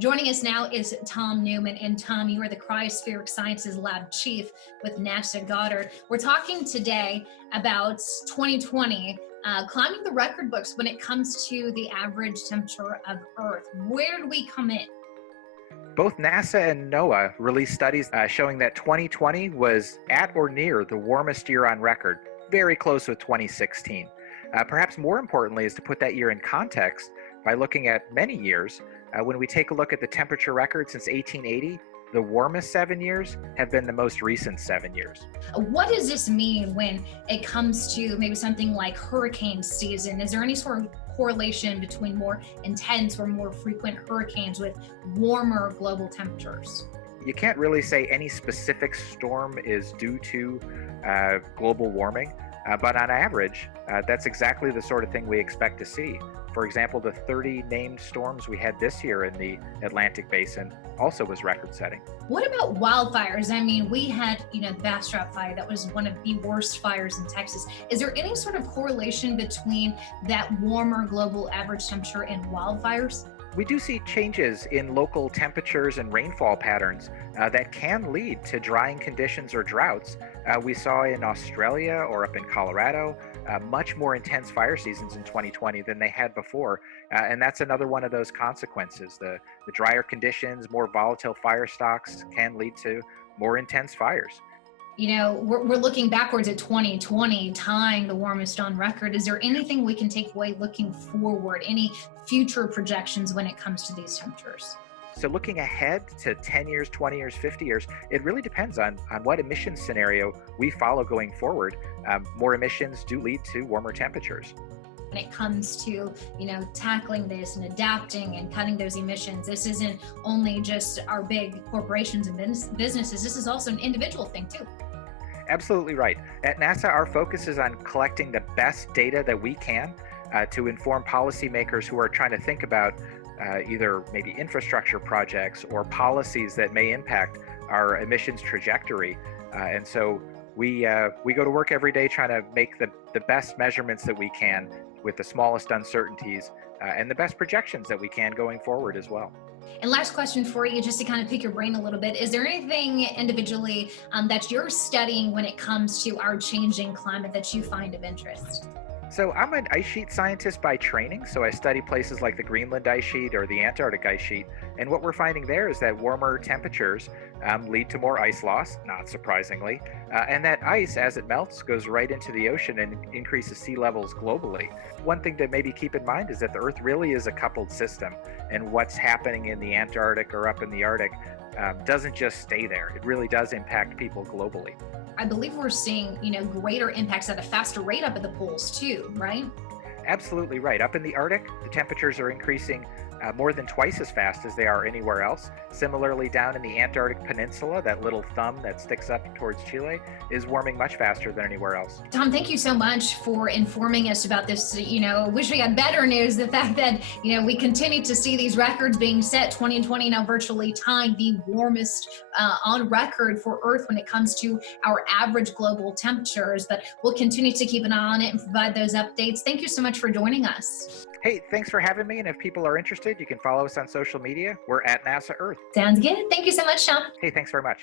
Joining us now is Tom Neumann. And Tom, you are the Cryospheric Sciences Lab Chief with NASA Goddard. We're talking today about 2020, climbing the record books when it comes to the average temperature of Earth. Where do we come in? Both NASA and NOAA released studies showing that 2020 was at or near the warmest year on record, very close with 2016. Perhaps more importantly is to put that year in context by looking at many years. When we take a look at the temperature record since 1880, the warmest 7 years have been the most recent 7 years. What does this mean when it comes to maybe something like hurricane season? Is there any sort of correlation between more intense or more frequent hurricanes with warmer global temperatures? You can't really say any specific storm is due to global warming, but on average, that's exactly the sort of thing we expect to see. For example, the 30 named storms we had this year in the Atlantic Basin also was record-setting. What about wildfires? I mean, we had, the Bastrop fire. That was one of the worst fires in Texas. Is there any sort of correlation between that warmer global average temperature and wildfires? We do see changes in local temperatures and rainfall patterns that can lead to drying conditions or droughts. We saw in Australia or up in Colorado much more intense fire seasons in 2020 than they had before. And that's another one of those consequences. The drier conditions, more volatile fire stocks can lead to more intense fires. We're looking backwards at 2020, tying the warmest on record. Is there anything we can take away looking forward? Any future projections when it comes to these temperatures? So looking ahead to 10 years, 20 years, 50 years, it really depends on what emission scenario we follow going forward. More emissions do lead to warmer temperatures. When it comes to, tackling this and adapting and cutting those emissions, this isn't only just our big corporations and businesses, this is also an individual thing too. Absolutely right. At NASA, our focus is on collecting the best data that we can to inform policymakers who are trying to think about either maybe infrastructure projects or policies that may impact our emissions trajectory. And so we go to work every day trying to make the best measurements that we can with the smallest uncertainties and the best projections that we can going forward as well. And last question for you, just to kind of pick your brain a little bit, is there anything individually that you're studying when it comes to our changing climate that you find of interest? So I'm an ice sheet scientist by training, so I study places like the Greenland ice sheet or the Antarctic ice sheet. And what we're finding there is that warmer temperatures lead to more ice loss, not surprisingly. And that ice, as it melts, goes right into the ocean and increases sea levels globally. One thing to maybe keep in mind is that the Earth really is a coupled system, and what's happening in the Antarctic or up in the Arctic doesn't just stay there. It really does impact people globally. I believe we're seeing, greater impacts at a faster rate up at the poles too, right? Absolutely right. Up in the Arctic, the temperatures are increasing more than twice as fast as they are anywhere else. Similarly, down in the Antarctic Peninsula, that little thumb that sticks up towards Chile is warming much faster than anywhere else. Tom, thank you so much for informing us about this. Wish we had better news. The fact that, we continue to see these records being set, 2020 now virtually tying the warmest on record for Earth when it comes to our average global temperatures. But we'll continue to keep an eye on it and provide those updates. Thank you so much for joining us. Hey, thanks for having me. And if people are interested, you can follow us on social media. We're at NASA Earth. Sounds good. Thank you so much, Tom. Hey, thanks very much.